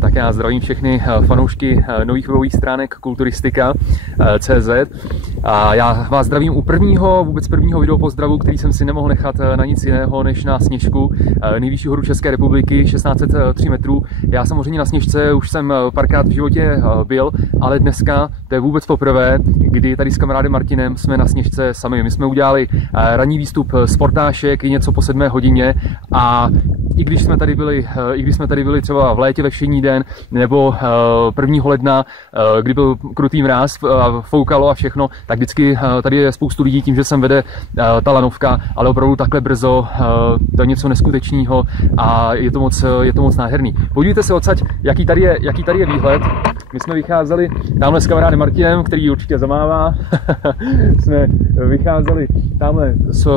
Tak já zdravím všechny fanoušky nových webových stránek kulturistika.cz. A já vás zdravím u vůbec prvního videopozdravu, který jsem si nemohl nechat na nic jiného než na Sněžku, nejvyšší horu České republiky, 1603 metrů. Já samozřejmě na Sněžce už jsem párkrát v životě byl, ale dneska to je vůbec poprvé, kdy tady s kamarádem Martinem jsme na Sněžce sami. My jsme udělali ranní výstup z Portášek, něco po 7 hodině, a i když jsme tady byli třeba v létě ve všední den, nebo 1. ledna, kdy byl krutý mráz, foukalo a všechno, tak vždycky tady je spoustu lidí tím, že sem vede ta lanovka, ale opravdu takhle brzo, to je něco neskutečného a je to moc nádherný. Podívejte se odsaď, jaký tady je výhled. My jsme vycházeli tamhle s kamarádem Martinem, který určitě zamává. Jsme vycházeli tamhle z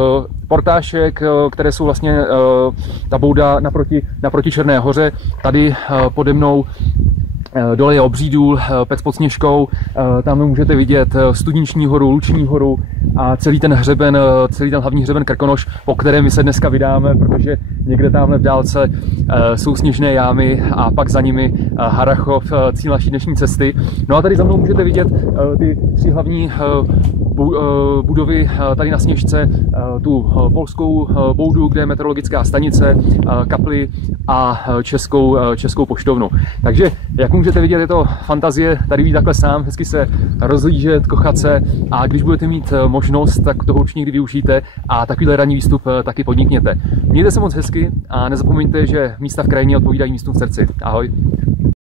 Portášek, které jsou vlastně ta bouda naproti Černé hoře. Tady pode mnou dole je Obřídůl, Pec pod Sněžkou, tam můžete vidět Studniční horu, Luční horu a celý ten hlavní hřeben Krkonoš, po kterém my se dneska vydáme, protože někde tamhle v dálce jsou sněžné jámy a pak za nimi Harrachov, cíl naší dnešní cesty. No a tady za mnou můžete vidět ty 3 hlavní budovy tady na Sněžce, tu polskou boudu, kde je meteorologická stanice, kapli a českou poštovnu. Takže, jak můžete vidět, je to fantazie tady být takhle sám, hezky se rozhlížet, kochat se, a když budete mít možnost, tak toho určitě někdy využijte a takovýhle ranní výstup taky podnikněte. Mějte se moc hezky a nezapomeňte, že místa v krajině odpovídají místům v srdci. Ahoj!